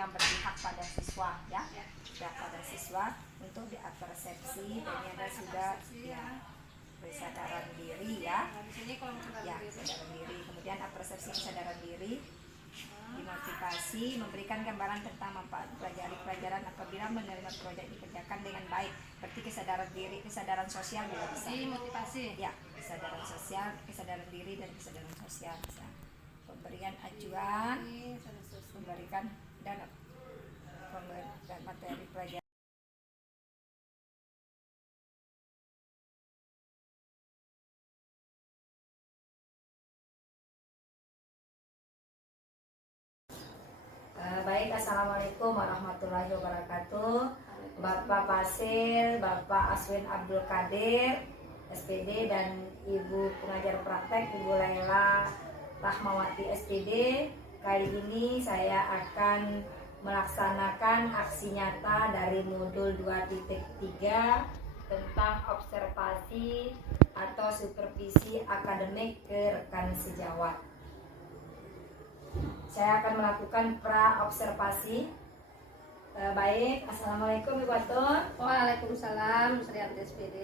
yang berpihak pada siswa ya, pada siswa untuk diapersepsi dan ini ada sudah ya kesadaran diri ya, kesadaran diri, kemudian apersepsi kesadaran diri, dimotivasi, memberikan gambaran tentang manfaat pelajari pelajaran apabila menerima proyek dikerjakan dengan baik. Berarti kesadaran diri, kesadaran sosial juga bisa. Motivasi. Ya, kesadaran sosial, kesadaran diri dan kesadaran sosial bisa. Pemberian acuan, memberikan dan materi pelajaran. Baik, assalamualaikum warahmatullahi wabarakatuh. Bapak Pasil, Bapak Aswin Abdul Qadir, SPD, dan Ibu pengajar praktek Ibu Laila Rahmawati SPD. Kali ini saya akan melaksanakan aksi nyata dari modul 2.3 tentang observasi atau supervisi akademik ke rekan sejawat. Saya akan melakukan pra-observasi. Baik, assalamualaikum Ibu Atur. Waalaikumsalam, Sriati SPD.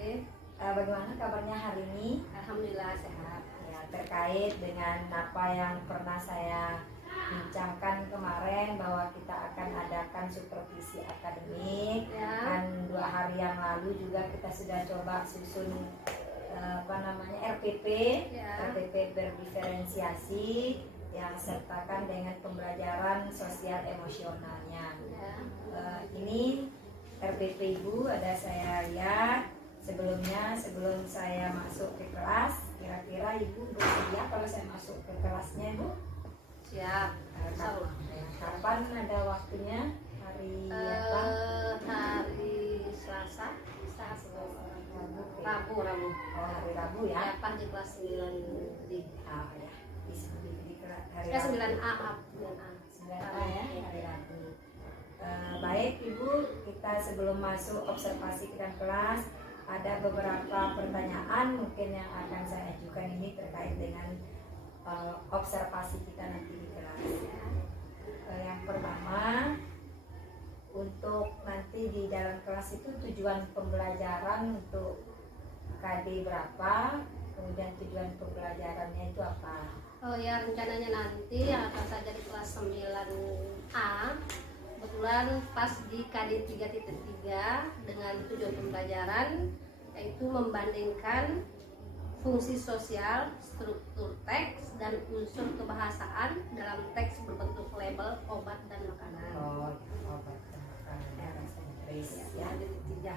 Bagaimana kabarnya hari ini? Alhamdulillah sehat. Ya, terkait dengan apa yang pernah saya bincangkan kemarin bahwa kita akan adakan supervisi akademik Ya. Dan 2 hari yang lalu juga kita sudah coba susun RPP, Ya. RPP berdiferensiasi yang sertakan dengan pembelajaran sosial emosionalnya. Ya. Ini RPP Ibu ada saya lihat sebelumnya, sebelum saya masuk ke kelas. Kira-kira Ibu bersedia kalau saya masuk ke kelasnya Ibu? Siap. Insyaallah. Kapan ada waktunya? Hari apa? Hari Selasa, Rabu. Oh, hari Rabu ya. Di kelas 9 di Ya. Di hari ya Rabu. 9A. 9A ya, hari Rabu. Baik Ibu, kita sebelum masuk observasi ke dalam kelas ada beberapa pertanyaan mungkin yang akan saya ajukan ini terkait dengan observasi kita nanti di kelas ya. Yang pertama, untuk nanti di dalam kelas itu tujuan pembelajaran untuk KD berapa, kemudian tujuan pembelajarannya itu apa? Oh ya, rencananya nanti yang akan saja di kelas 9A kebetulan pas di KD 3.3 dengan tujuan pembelajaran yaitu membandingkan fungsi sosial, struktur teks, dan unsur kebahasaan dalam teks berbentuk label obat dan makanan. Oh, obat dan makanan ya, bahasa Inggris ya.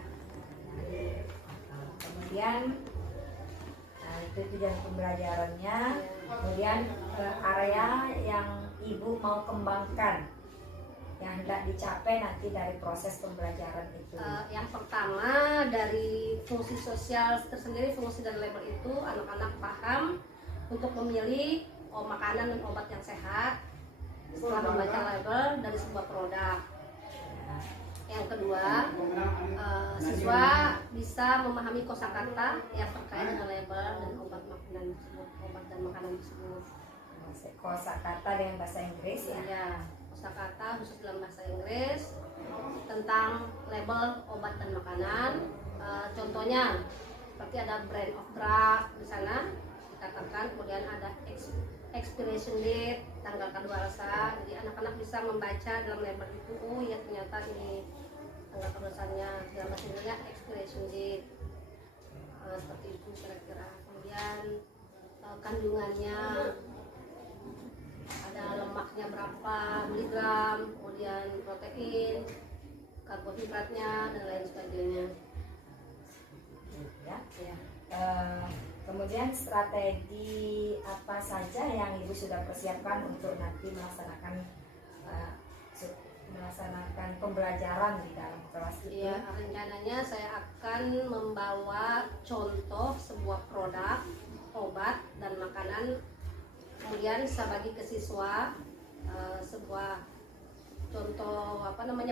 Kemudian itu tujuan pembelajarannya. Kemudian area yang Ibu mau kembangkan yang hendak dicapai nanti dari proses pembelajaran itu. Yang pertama dari fungsi sosial tersendiri, fungsi dan label itu anak-anak paham untuk memilih makanan dan obat yang sehat setelah membaca label dari sebuah produk. Yang kedua, siswa bisa memahami kosakata yang terkait dengan label dan obat dan makanan tersebut. Kosakata dengan bahasa Inggris ya. Ya, kosakata khusus dalam bahasa Inggris tentang label obat dan makanan. Contohnya seperti ada brand of drug di sana dikatakan, kemudian ada expiration date, tanggal kadaluarsa. Jadi anak-anak bisa membaca dalam label itu, oh ya ternyata ini tanggal kadaluarsanya, dalam bahasa Inggrisnya expiration date. Seperti itu kira-kira. Kemudian kandungannya, ada lemaknya berapa miligram, kemudian protein, karbohidratnya, dan lain sebagainya. Ya. Kemudian strategi apa saja yang Ibu sudah persiapkan untuk nanti melaksanakan pembelajaran di dalam kelas itu? Ya, rencananya saya akan membawa contoh sebuah produk obat dan makanan, kemudian saya bagi ke siswa sebuah contoh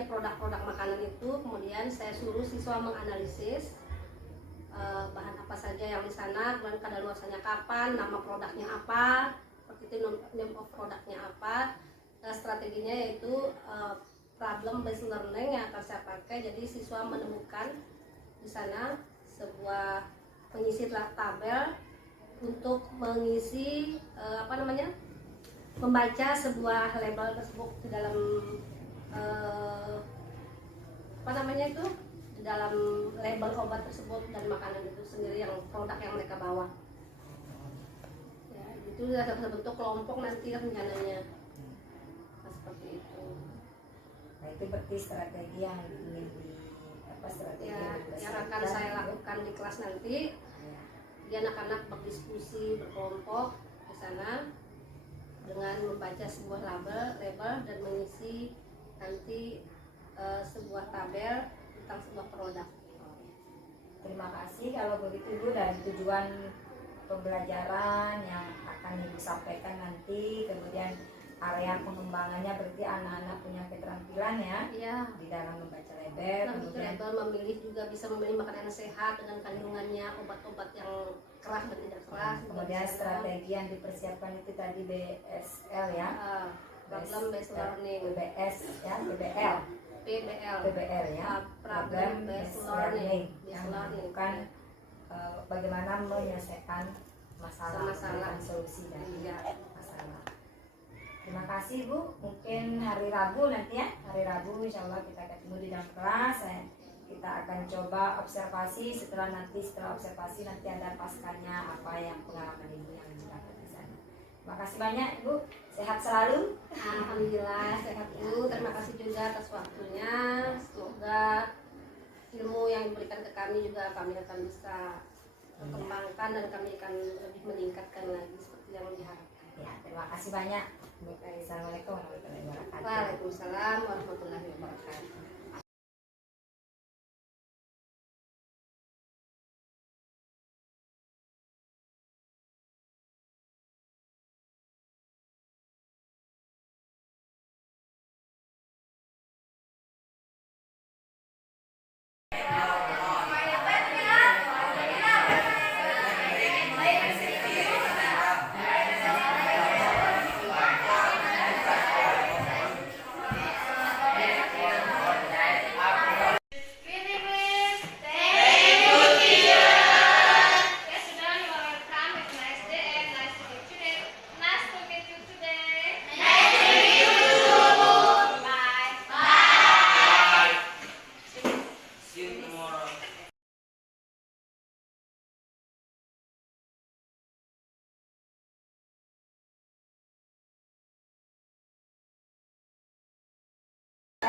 produk-produk makanan itu, kemudian saya suruh siswa menganalisis bahan apa saja yang di sana, kemudian kadaluarsanya kapan, nama produknya apa, seperti itu, name of produknya apa. Strateginya yaitu problem based learning yang akan saya pakai. Jadi siswa menemukan di sana sebuah pengisi tabel untuk mengisi membaca sebuah label tersebut di dalam di dalam label obat tersebut dan makanan itu sendiri, yang produk yang mereka bawa. Ya, itu sudah bentuk kelompok nanti rencananya. Nah, seperti itu. Nah, itu berarti strategi yang ingin strategi yang akan saya lakukan di kelas nanti. Jadi anak-anak berdiskusi berkelompok di sana dengan membaca sebuah label dan mengisi nanti sebuah tabel tentang sebuah produk. Terima kasih kalau begitu Bu, dari tujuan pembelajaran yang akan Ibu sampaikan nanti, kemudian area pengembangannya berarti anak-anak punya keterampilan ya di dalam membaca label, kemudian memilih juga bisa memilih makanan yang sehat dengan kandungannya, obat-obat yang keras dan tidak keras. Kemudian strategi yang dipersiapkan itu tadi BSL ya, problem based learning, BBS ya, PBL ya, problem based learning yang bukan bagaimana menyelesaikan masalah dan solusi dari masalah. Terima kasih Bu, mungkin hari Rabu nanti ya, hari Rabu insya Allah kita ketemu di dalam kelas. Kita akan coba observasi, setelah observasi nanti ada paskanya apa yang pengalaman Ibu yang didapat di sana. Terima kasih banyak Ibu, sehat selalu. Alhamdulillah sehat Bu, terima kasih juga atas waktunya. Semoga ilmu yang diberikan ke kami juga kami akan bisa kembangkan dan kami akan lebih meningkatkan lagi seperti yang diharapkan. Ya, terima kasih banyak. Assalamualaikum warahmatullahi wabarakatuh. Waalaikumsalam warahmatullahi wabarakatuh.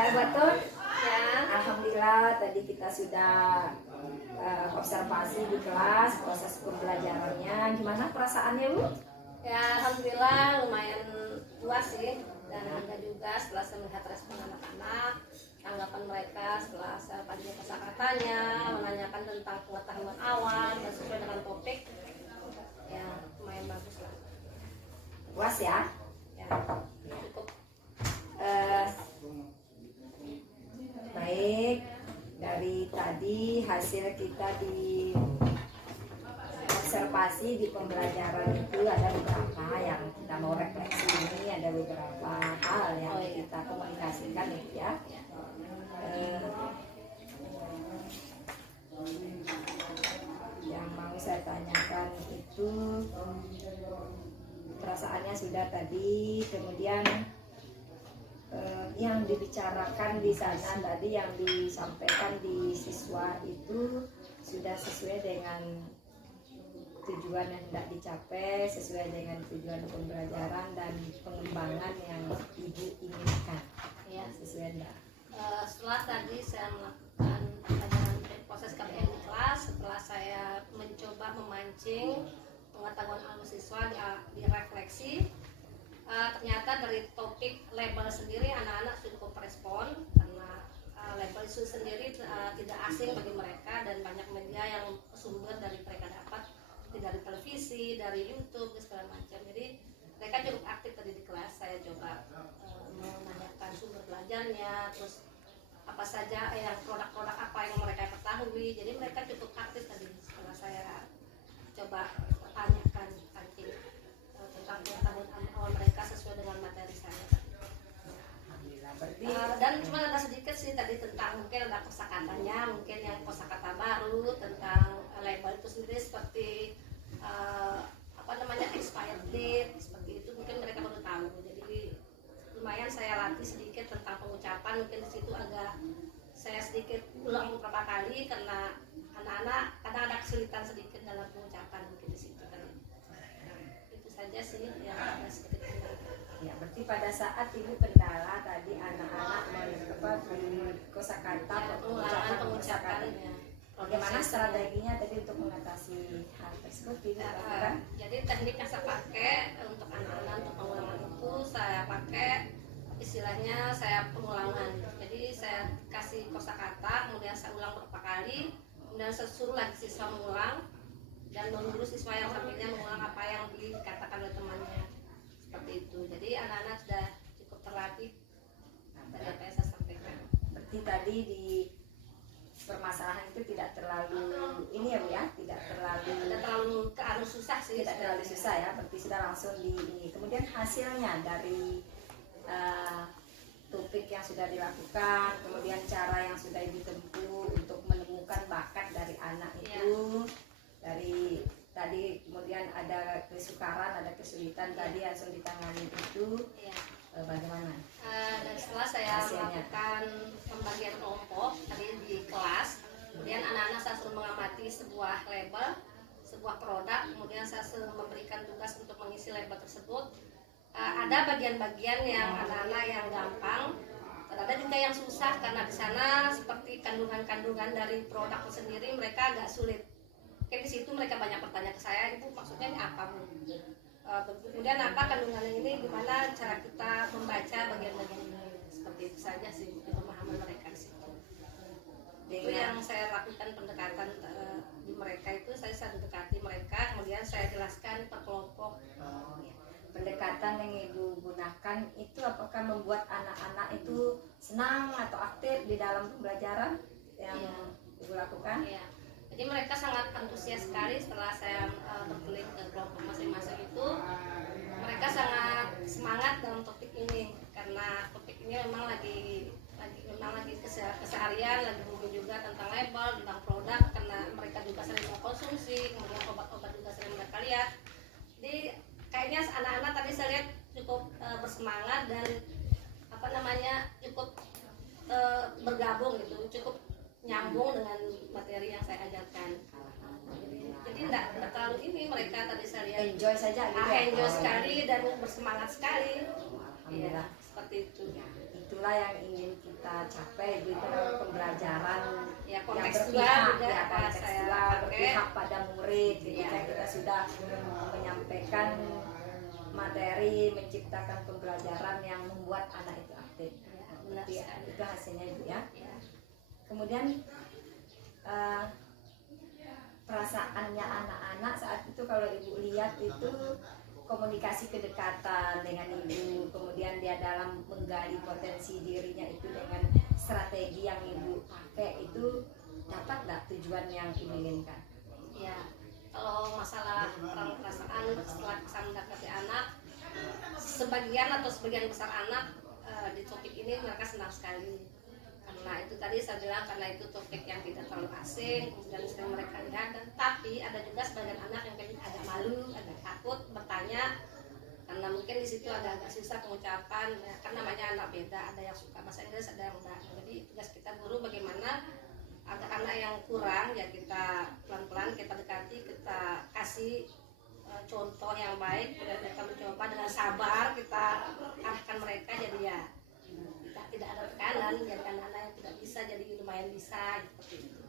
Betul ya. Alhamdulillah tadi kita sudah observasi di kelas proses pembelajarannya. Gimana perasaannya Bu? Ya alhamdulillah lumayan puas sih, dan bangga juga setelah saya melihat respon anak-anak, tanggapan mereka setelah saya panjang kosakatanya, menanyakan tentang pengetahuan awal dan sesuai dengan topik. Ya lumayan bagus lah. Puas ya? Ya cukup. Baik, dari tadi hasil kita di observasi di pembelajaran itu ada beberapa yang kita mau refleksi. Ini ada beberapa hal yang kita komunikasikan ya. Yang mau saya tanyakan itu perasaannya sudah tadi, kemudian yang dibicarakan di sana tadi, yang disampaikan di siswa itu sudah sesuai dengan tujuan yang hendak dicapai, sesuai dengan tujuan pembelajaran dan pengembangan yang Ibu inginkan. Ya, sesuai enggak? Setelah tadi saya melakukan pembelajaran proses KPM di kelas, setelah saya mencoba memancing pengetahuan alumni siswa di refleksi, ternyata dari topik label sendiri anak-anak cukup respon, karena label itu sendiri tidak asing bagi mereka dan banyak media yang sumber dari mereka dapat, dari televisi, dari YouTube dan segala macam. Jadi mereka cukup aktif tadi di kelas. Saya coba menanyakan sumber belajarnya, terus apa saja yang produk-produk apa yang mereka ketahui. Jadi mereka cukup aktif tadi setelah saya coba tanyakan tentang pengetahuan awal mereka sesuai dengan materi saya. Alhamdulillah berarti Dan cuma ada sedikit sih tadi tentang mungkin ada kosakatanya, mungkin yang kosakata baru tentang label itu sendiri seperti apa namanya expired date seperti itu mungkin mereka baru tahu. Jadi lumayan saya latih sedikit tentang pengucapan, mungkin di situ agak saya sedikit ulang beberapa kali karena anak-anak kadang ada kesulitan sedikit dalam pengucapan mungkin di situ kan. Itu saja sih yang ada sedikit kendala. ya, berarti pada saat ibu kendala tadi anak-anak di kosakata pengucapan ya. Bagaimana strateginya tadi untuk mengatasi hal tersebut ibu lakukan? Jadi teknik yang saya pakai untuk anak-anak untuk pengulangan itu saya pakai istilahnya saya pengulangan. Jadi saya kasih kosakata, kemudian saya ulang beberapa kali, kemudian saya suruh lagi siswa mengulang dan menunggu siswa yang sampingnya mengulang apa yang dikatakan oleh temannya. Seperti itu. Jadi anak-anak sudah cukup terlatih tadi apa yang saya sampaikan. Berarti tadi di permasalahan itu tidak terlalu ini ya Bu ya, tidak terlalu ke arus susah sih, tidak terlalu susah ya, berarti sudah langsung di ini. Kemudian hasilnya dari topik yang sudah dilakukan, kemudian cara yang sudah Ibu tempuh untuk menemukan bakat dari anak itu, dari tadi kemudian ada kesukaran, ada kesulitan tadi langsung ditangani itu, bagaimana? Dan setelah saya melakukan pembagian kelompok tadi di kelas, kemudian anak-anak saya suruh mengamati sebuah label, sebuah produk, kemudian saya suruh memberikan tugas untuk mengisi label tersebut. Ada bagian-bagian yang anak-anak yang gampang, dan ada juga yang susah karena di sana seperti kandungan-kandungan dari produk itu sendiri mereka agak sulit. Oke, di situ mereka banyak bertanya ke saya, Ibu maksudnya ini apa Bu? Kemudian apa kandungan ini, gimana cara kita membaca bagian-bagian ini, seperti itu saja sih pemahaman mereka di situ. Itu yang saya lakukan pendekatan di mereka itu, saya mendekati mereka, kemudian saya jelaskan per kelompok. Pendekatan yang Ibu gunakan itu apakah membuat anak-anak itu senang atau aktif di dalam pembelajaran yang Ibu lakukan? Iya. Jadi mereka sangat antusias sekali setelah saya berkeliling ke kelompok masing-masing itu. Mereka sangat semangat dalam topik ini karena topik ini memang lagi keseharian, lagi booming juga tentang label, tentang produk karena mereka juga sering mengkonsumsi, kemudian obat-obat juga sering mereka lihat. Jadi kayaknya anak-anak tadi saya lihat cukup bersemangat dan apa namanya cukup bergabung gitu, cukup nyambung dengan materi yang saya ajarkan. Jadi tidak terlalu ini, mereka tadi saya lihat Enjoy saja gitu ya? enjoy sekali dan bersemangat sekali. Alhamdulillah. Ya, seperti itu. Itulah yang ingin kita capai di dalam pembelajaran Ya, yang kontekstual berpihak, juga ya, saya kontekstual, pakai. berpihak pada murid. Ketika kita sudah menyampaikan materi, menciptakan pembelajaran yang membuat anak itu aktif. Benar Itu sekali. hasilnya Ibu ya. Ya. Kemudian perasaannya anak-anak saat itu kalau Ibu lihat itu komunikasi kedekatan dengan Ibu, kemudian dia dalam menggali potensi dirinya itu dengan strategi yang Ibu pakai itu dapat nggak tujuan yang Ibu inginkan? Ya, kalau masalah perasaan setelah bisa mendekati anak, sebagian atau sebagian besar anak di topik ini mereka senang sekali. Karena itu tadi saya bilang karena itu topik yang tidak terlalu asing, kemudian sering mereka lihat. Dan tapi ada juga sebagian anak yang mungkin agak malu, agak takut bertanya karena mungkin di situ agak susah pengucapan. Ya, kan namanya anak beda, ada yang suka bahasa Inggris, ada yang enggak. Jadi tugas kita guru bagaimana agar anak yang kurang ya kita pelan-pelan kita dekati, kita kasih contoh yang baik, kemudian mereka mencoba dengan sabar, kita arahkan mereka jadi ya kita tidak ada tekanan, jadi anak-anak yang tidak bisa jadi lumayan bisa seperti itu.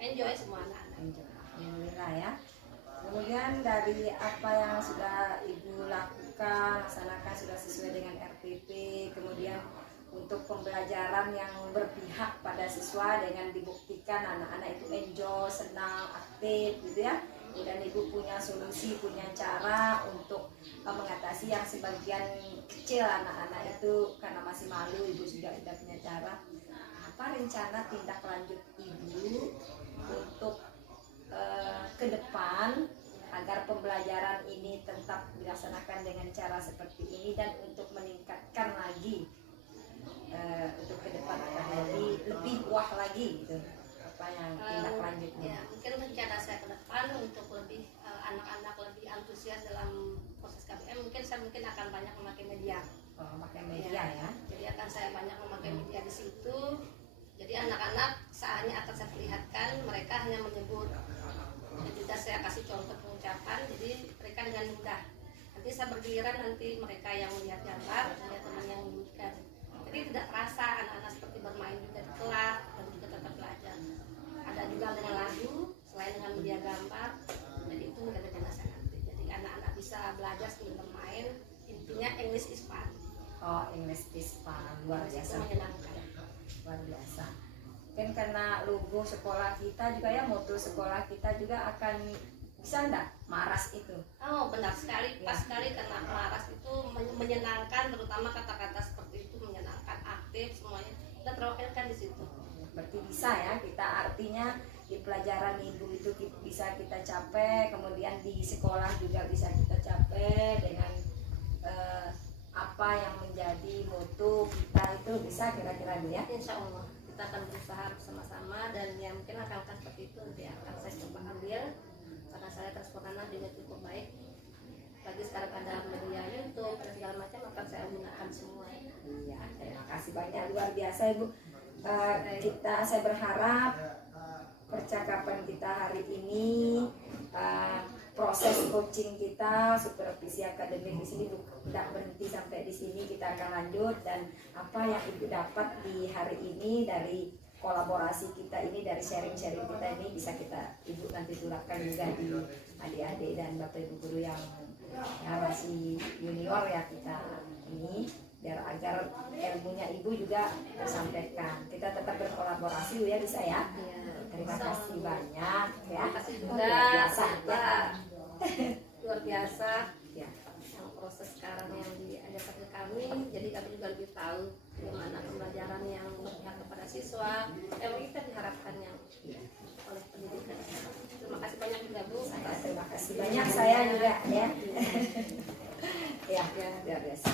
Enjoy semua anak-anak. Alhamdulillah ya. Kemudian dari apa yang sudah Ibu lakukan, laksanakan sudah sesuai dengan RPP, kemudian untuk pembelajaran yang berpihak pada siswa dengan dibuktikan anak-anak itu enjoy, senang, aktif gitu ya. Dan Ibu punya solusi, punya cara untuk mengatasi yang sebagian kecil anak-anak itu karena masih malu. Ibu juga sudah punya cara. Apa rencana tindak lanjut Ibu untuk ke depan agar pembelajaran ini tetap dilaksanakan dengan cara seperti ini dan untuk meningkatkan lagi untuk ke depan akan lebih wah lagi gitu apa yang tindak lanjutnya. Ya, mungkin rencana saya ke depan untuk lebih anak-anak lebih antusias dalam proses KBM, mungkin saya akan banyak memakai media. Pakai media ya. Jadi akan saya banyak memakai media di situ. Jadi anak-anak saatnya akan saya perlihatkan, mereka hanya menyebut. Dan juga saya kasih contoh pengucapan, jadi mereka dengan mudah. Nanti saya bergiliran, nanti mereka yang melihat gambar, melihat teman yang menyebutkan. Jadi tidak terasa anak-anak seperti bermain juga di kelas dan juga tetap belajar. Ada juga dengan lagu, selain dengan media gambar. Jadi itu rencana saya nanti. Jadi anak-anak bisa belajar sambil bermain. Intinya English is fun. Oh, English is fun, luar biasa. Menyenangkan. Luar biasa. Mungkin karena logo sekolah kita juga ya, moto sekolah kita juga akan bisa enggak maras itu. Oh benar sekali, pas sekali karena maras itu menyenangkan, terutama kata-kata seperti itu menyenangkan, aktif semuanya. Kita terwakilkan di situ. Berarti bisa ya, kita artinya di pelajaran ibu itu bisa kita capai, kemudian di sekolah juga bisa kita capai dengan apa yang menjadi moto kita itu bisa kira-kira ya. Insya Allah kita akan berusaha bersama-sama dan yang mungkin akan seperti itu nanti akan saya coba ambil karena saya transparan juga cukup baik. Lagi sekarang ada media YouTube dan segala macam akan saya gunakan semua. Iya, terima kasih banyak, luar biasa Ibu. Saya berharap percakapan kita hari ini, proses coaching kita, supervisi akademik di sini tidak berhenti sampai di sini, kita akan lanjut dan apa yang Ibu dapat di hari ini dari kolaborasi kita ini, dari sharing-sharing kita ini bisa Ibu nanti tularkan juga di adik-adik dan Bapak Ibu guru yang masih junior ya kita ini, biar agar ilmunya Ibu juga tersampaikan. Kita tetap berkolaborasi ya, bisa ya. Terima kasih banyak ya. Terima kasih juga. Luar biasa ya. Luar biasa Ya. yang proses sekarang yang diajarkan ke kami, jadi kami juga lebih tahu bagaimana pembelajaran yang berpihak kepada siswa yang kita diharapkan yang oleh pendidikan. Terima kasih banyak juga Bu. Terima kasih banyak, saya juga ya. Ya, luar biasa.